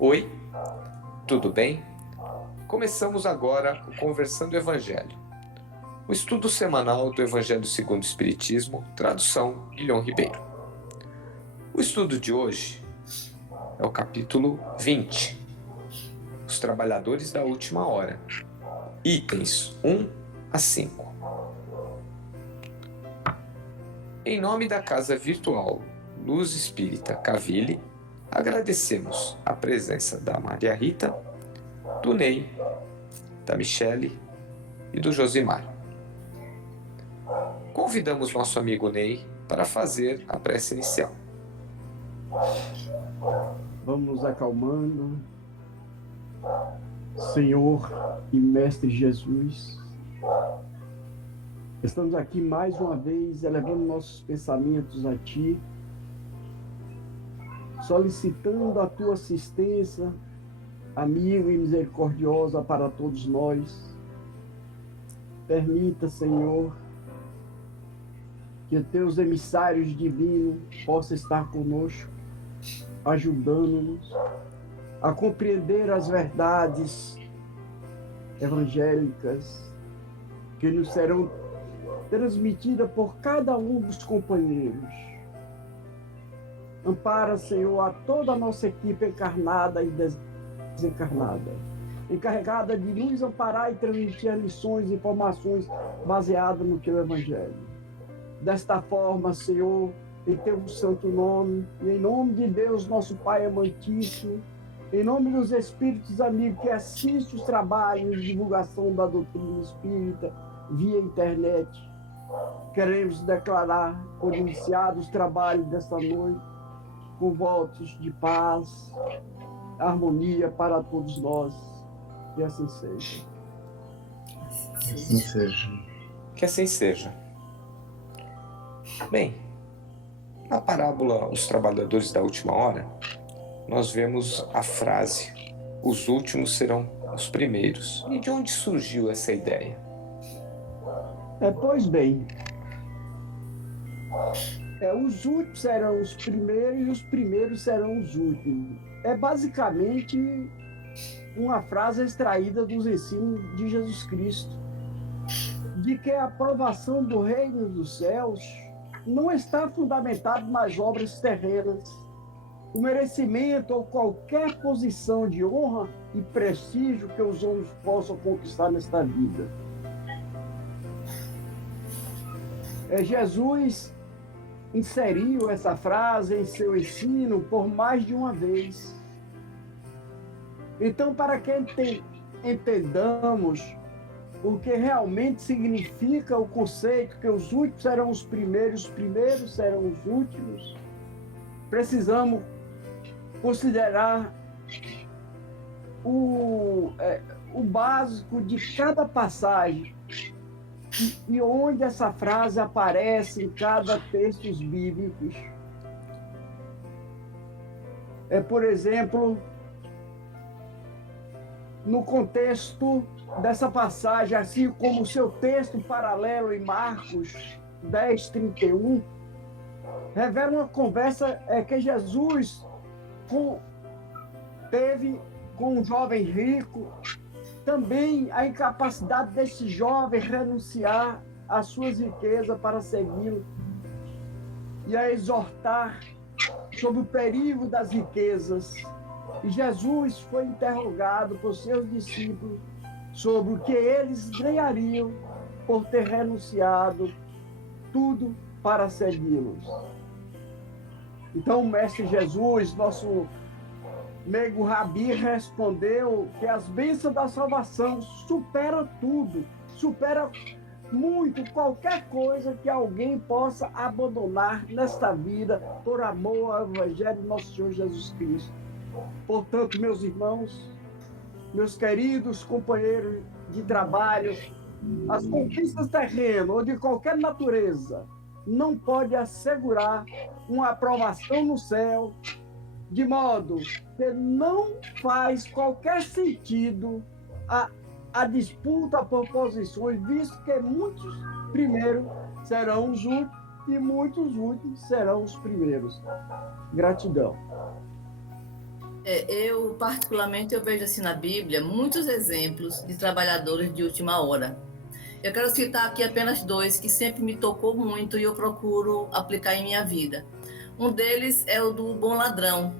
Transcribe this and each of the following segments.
Oi, tudo bem? Começamos agora o Conversando o Evangelho, o estudo semanal do Evangelho segundo o Espiritismo, tradução Guilhom Ribeiro. O estudo de hoje é o capítulo 20, Os Trabalhadores da Última Hora, itens 1 a 5. Em nome da Casa Virtual Luz Espírita Caville, agradecemos a presença da Maria Rita, do Ney, da Michele e do Josimar. Convidamos nosso amigo Ney para fazer a prece inicial. Vamos nos acalmando. Senhor e Mestre Jesus, estamos aqui mais uma vez elevando nossos pensamentos a Ti, solicitando a Tua assistência, amiga e misericordiosa para todos nós. Permita, Senhor, que Teus emissários divinos possam estar conosco, ajudando-nos a compreender as verdades evangélicas que nos serão transmitidas por cada um dos companheiros. Ampara, Senhor, a toda a nossa equipe encarnada e desencarnada, encarregada de nos amparar e transmitir as lições e informações baseadas no Teu Evangelho. Desta forma, Senhor, em Teu santo nome, e em nome de Deus, nosso Pai amantíssimo, em nome dos espíritos amigos que assistem os trabalhos de divulgação da doutrina espírita via internet, queremos declarar por iniciados os trabalhos desta noite, com votos de paz, harmonia para todos nós. Que assim seja. Que assim seja. Que assim seja. Bem, na parábola Os Trabalhadores da Última Hora, nós vemos a frase: os últimos serão os primeiros. E de onde surgiu essa ideia? Pois bem, os últimos serão os primeiros e os primeiros serão os últimos. É basicamente uma frase extraída dos ensinos de Jesus Cristo, de que a aprovação do reino dos céus não está fundamentado nas obras terrenas, o merecimento ou qualquer posição de honra e prestígio que os homens possam conquistar nesta vida. Jesus inseriu essa frase em seu ensino por mais de uma vez. Então, para que entendamos o que realmente significa o conceito que os últimos serão os primeiros serão os últimos, precisamos considerar o básico de cada passagem e onde essa frase aparece em cada texto bíblicos. Por exemplo, no contexto dessa passagem, assim como o seu texto paralelo em Marcos 10:31, revela uma conversa que Jesus teve com um jovem rico, também a incapacidade desse jovem renunciar às suas riquezas para segui-lo e a exortar sobre o perigo das riquezas. E Jesus foi interrogado por seus discípulos sobre o que eles ganhariam por ter renunciado tudo para segui-los. Então, o Mestre Jesus, nosso Meigo Rabi, respondeu que as bênçãos da salvação superam tudo, supera muito qualquer coisa que alguém possa abandonar nesta vida por amor ao Evangelho do nosso Senhor Jesus Cristo. Portanto, meus irmãos, meus queridos companheiros de trabalho, as conquistas terrenas ou de qualquer natureza não pode assegurar uma aprovação no céu, de modo que não faz qualquer sentido a disputa por posições, visto que muitos primeiros serão os últimos e muitos últimos serão os primeiros. Gratidão. Eu, particularmente, eu vejo assim na Bíblia muitos exemplos de trabalhadores de última hora. Eu quero citar aqui apenas dois que sempre me tocou muito e eu procuro aplicar em minha vida. Um deles é o do bom ladrão,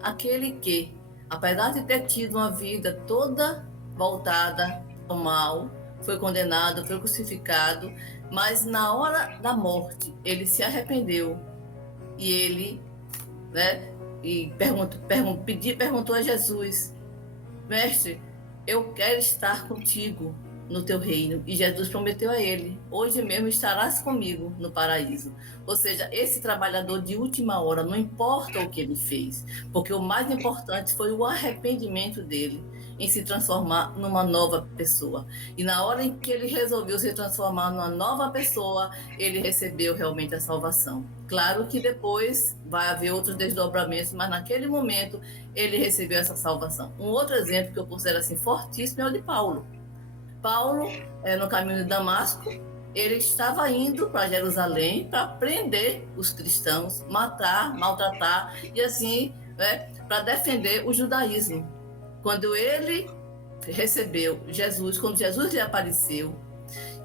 aquele que, apesar de ter tido uma vida toda voltada ao mal, foi condenado, foi crucificado, mas na hora da morte ele se arrependeu e ele, né, perguntou a Jesus: Mestre, eu quero estar contigo no teu reino. E Jesus prometeu a ele: hoje mesmo estarás comigo no paraíso. Ou seja, esse trabalhador de última hora, não importa o que ele fez, porque o mais importante foi o arrependimento dele em se transformar numa nova pessoa. E na hora em que ele resolveu se transformar numa nova pessoa, ele recebeu realmente a salvação. Claro que depois vai haver outros desdobramentos, mas naquele momento ele recebeu essa salvação. Um outro exemplo que eu considero assim fortíssimo é o de Paulo. Paulo, no caminho de Damasco, ele estava indo para Jerusalém para prender os cristãos, matar, maltratar e assim, para defender o judaísmo. Quando ele recebeu Jesus, quando Jesus lhe apareceu,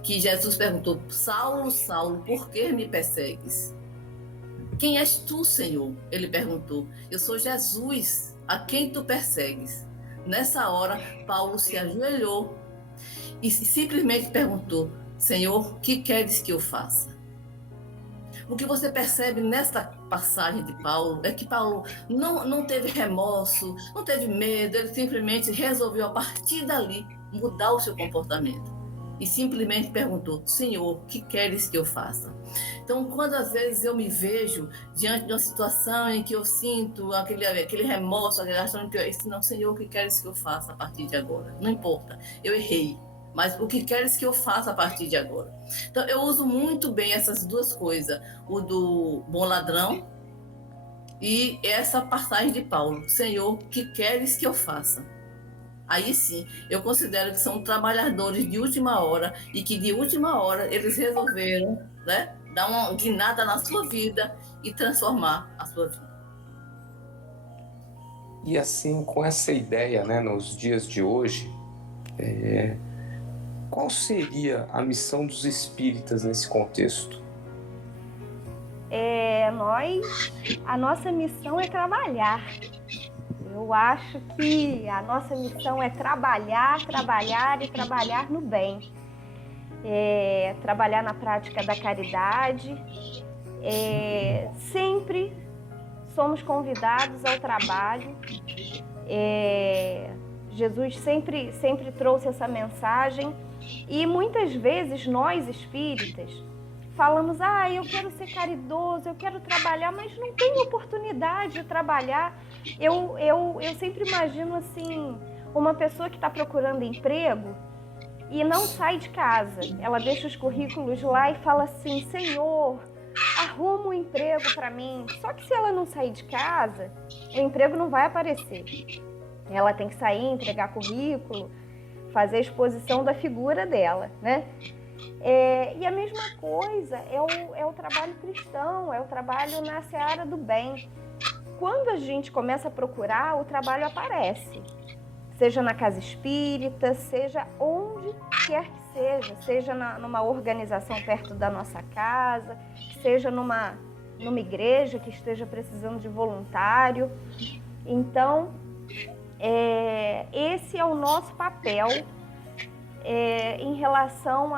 que Jesus perguntou: Saulo, Saulo, por que me persegues? Quem és tu, Senhor? Ele perguntou. Eu sou Jesus, a quem tu persegues. Nessa hora, Paulo se ajoelhou e simplesmente perguntou: Senhor, o que queres que eu faça? O que você percebe nesta passagem de Paulo é que Paulo não teve remorso, não teve medo, ele simplesmente resolveu, a partir dali, mudar o seu comportamento. E simplesmente perguntou: Senhor, o que queres que eu faça? Então, quando às vezes eu me vejo diante de uma situação em que eu sinto aquele remorso, aquela ação que eu disse: não, Senhor, o que queres que eu faça a partir de agora? Não importa, eu errei, mas o que queres que eu faça a partir de agora? Então, eu uso muito bem essas duas coisas, o do bom ladrão e essa passagem de Paulo: Senhor, o que queres que eu faça? Aí sim, eu considero que são trabalhadores de última hora e que de última hora eles resolveram, né, dar uma guinada na sua vida e transformar a sua vida. E assim, com essa ideia, né, nos dias de hoje, qual seria a missão dos espíritas nesse contexto? A nossa missão é trabalhar. Eu acho que a nossa missão é trabalhar, trabalhar e trabalhar no bem. Trabalhar na prática da caridade. Sempre somos convidados ao trabalho. Jesus sempre trouxe essa mensagem e muitas vezes nós espíritas falamos: eu quero ser caridoso, eu quero trabalhar, mas não tenho oportunidade de trabalhar. Eu sempre imagino assim, uma pessoa que está procurando emprego e não sai de casa. Ela deixa os currículos lá e fala assim: Senhor, arruma um emprego para mim. Só que se ela não sair de casa, o emprego não vai aparecer. Ela tem que sair, entregar currículo, fazer a exposição da figura dela, né? E a mesma coisa é o trabalho cristão, é o trabalho na seara do bem. Quando a gente começa a procurar, o trabalho aparece. Seja na casa espírita, seja onde quer que seja numa organização perto da nossa casa, seja numa igreja que esteja precisando de voluntário. Então, esse é o nosso papel em relação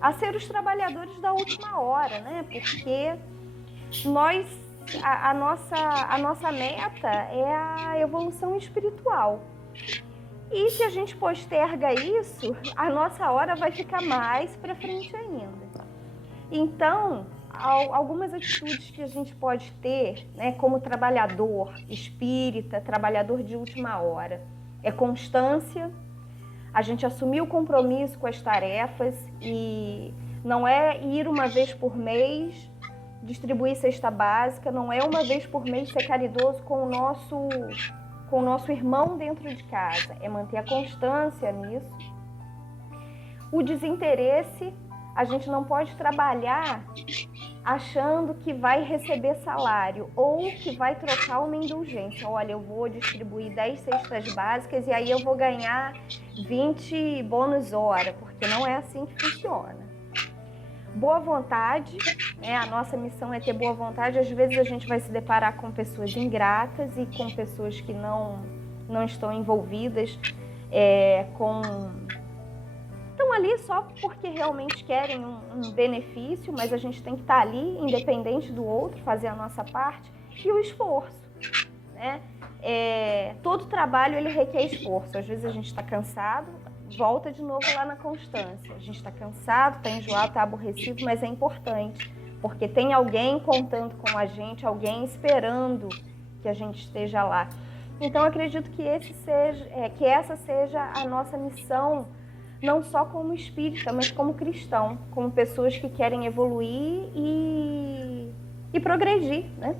a ser os trabalhadores da última hora, né? Porque a nossa meta é a evolução espiritual. E se a gente posterga isso, a nossa hora vai ficar mais para frente ainda. Então, algumas atitudes que a gente pode ter, né, como trabalhador espírita, trabalhador de última hora, é constância. A gente assumir o compromisso com as tarefas e não é ir uma vez por mês distribuir cesta básica, não é uma vez por mês ser caridoso com o nosso irmão dentro de casa, é manter a constância nisso. O desinteresse, a gente não pode trabalhar achando que vai receber salário ou que vai trocar uma indulgência. Olha, eu vou distribuir 10 cestas básicas e aí eu vou ganhar 20 bônus hora, porque não é assim que funciona. Boa vontade, né? A nossa missão é ter boa vontade. Às vezes a gente vai se deparar com pessoas ingratas e com pessoas que não estão envolvidas estão ali só porque realmente querem um benefício, mas a gente tem que estar ali, independente do outro, fazer a nossa parte, e o esforço, né? Todo trabalho ele requer esforço. Às vezes a gente está cansado, volta de novo lá na constância. A gente está cansado, está enjoado, está aborrecido, mas é importante, porque tem alguém contando com a gente, alguém esperando que a gente esteja lá. Então, acredito que essa seja a nossa missão, não só como espírita, mas como cristão, como pessoas que querem evoluir e progredir, né?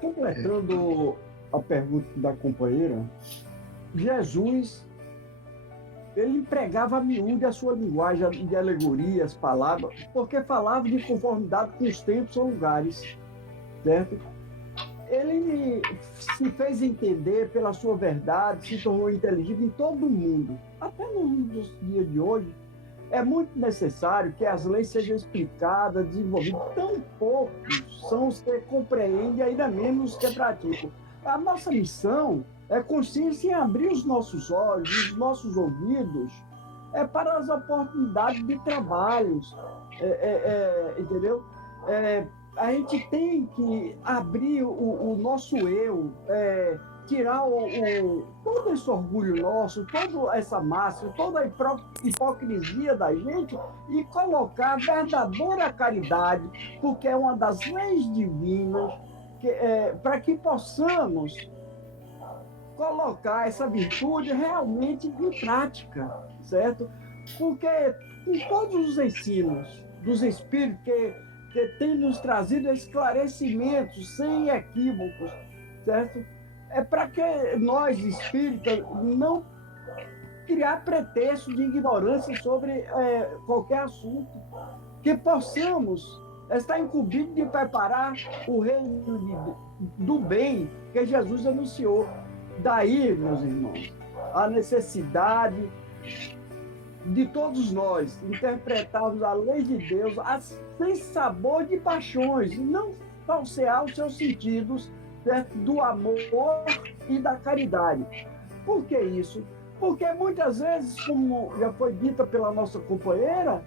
Completando a pergunta da companheira, Jesus, ele empregava a miúde a sua linguagem de alegorias, palavras, porque falava de conformidade com os tempos ou lugares, certo? Ele se fez entender pela sua verdade, se tornou inteligível em todo o mundo. Até nos dias de hoje, é muito necessário que as leis sejam explicadas, desenvolvidas. Tão poucos são os que compreendem e ainda menos os que praticam. A nossa missão é consciência em abrir os nossos olhos, os nossos ouvidos, para as oportunidades de trabalhos, entendeu? A gente tem que abrir o nosso eu, tirar todo esse orgulho nosso, toda essa máscara, toda a hipocrisia da gente e colocar a verdadeira caridade, porque é uma das leis divinas, para que possamos colocar essa virtude realmente em prática, certo? Porque com todos os ensinos dos Espíritos que tem nos trazido esclarecimentos sem equívocos, certo? É para que nós, espíritas, não criar pretexto de ignorância sobre qualquer assunto, que possamos estar incumbidos de preparar o reino do bem que Jesus anunciou. Daí, meus irmãos, a necessidade de todos nós interpretarmos a lei de Deus sem sabor de paixões, e não falsear os seus sentidos, certo? Do amor e da caridade. Por que isso? Porque muitas vezes, como já foi dita pela nossa companheira,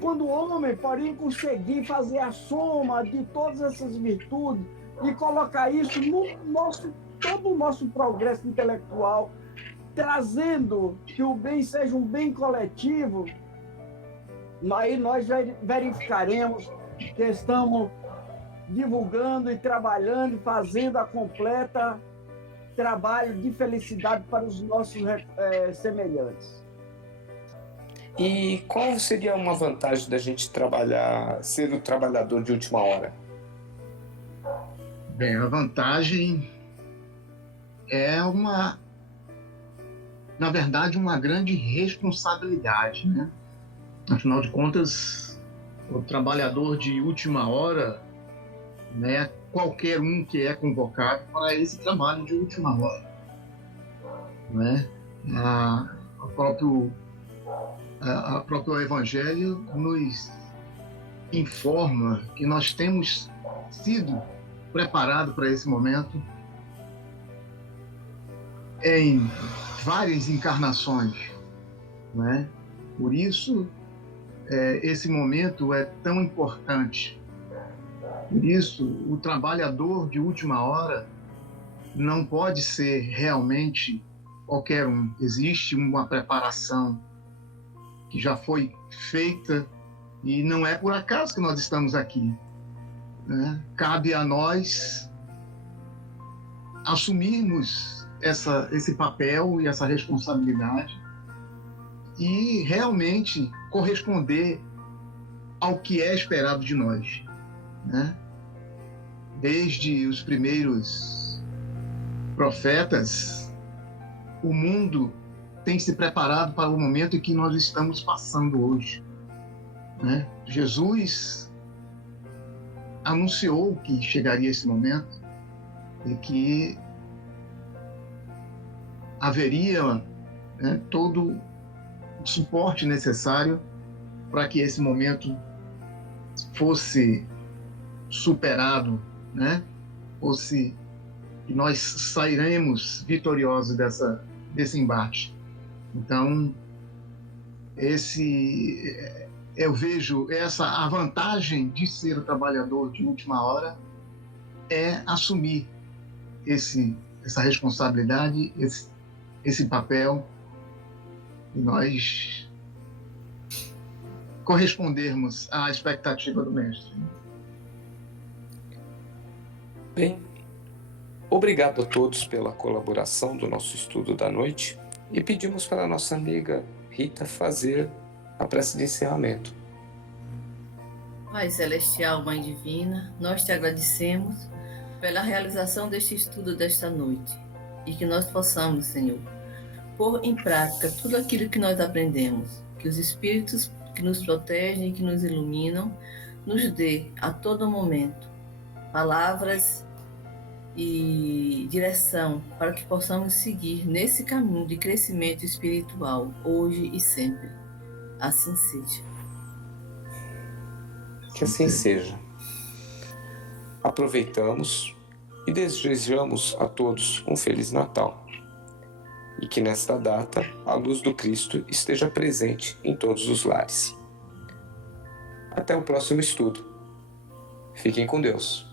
quando o homem porém conseguir fazer a soma de todas essas virtudes e colocar isso no todo o nosso progresso intelectual, trazendo que o bem seja um bem coletivo, aí nós verificaremos que estamos divulgando e trabalhando, fazendo a completa trabalho de felicidade para os nossos semelhantes. E qual seria uma vantagem da gente ser o trabalhador de última hora? Bem, a vantagem é na verdade, uma grande responsabilidade, né? Afinal de contas, o trabalhador de última hora, né, qualquer um que é convocado para esse trabalho de última hora, né? O próprio Evangelho nos informa que nós temos sido preparados para esse momento em várias encarnações, né? Por isso, esse momento é tão importante. Por isso, o trabalhador de última hora não pode ser realmente qualquer um. Existe uma preparação que já foi feita e não é por acaso que nós estamos aqui, né? Cabe a nós assumirmos esse papel e essa responsabilidade e realmente corresponder ao que é esperado de nós, né? Desde os primeiros profetas, o mundo tem se preparado para o momento em que nós estamos passando hoje, né? Jesus anunciou que chegaria esse momento e que haveria, né, todo o suporte necessário para que esse momento fosse superado, né? Fosse que nós sairemos vitoriosos desse embate. Então, eu vejo a vantagem de ser o trabalhador de última hora é assumir essa responsabilidade, esse papel, e nós correspondermos à expectativa do mestre. Bem, obrigado a todos pela colaboração do nosso estudo da noite e pedimos para a nossa amiga Rita fazer a prece de encerramento. Pai Celestial, Mãe Divina, nós te agradecemos pela realização deste estudo desta noite e que nós possamos, Senhor, pôr em prática tudo aquilo que nós aprendemos, que os Espíritos que nos protegem e que nos iluminam nos dê a todo momento palavras e direção para que possamos seguir nesse caminho de crescimento espiritual, hoje e sempre. Assim seja. Que assim seja. Aproveitamos e desejamos a todos um Feliz Natal. E que nesta data a luz do Cristo esteja presente em todos os lares. Até o próximo estudo. Fiquem com Deus.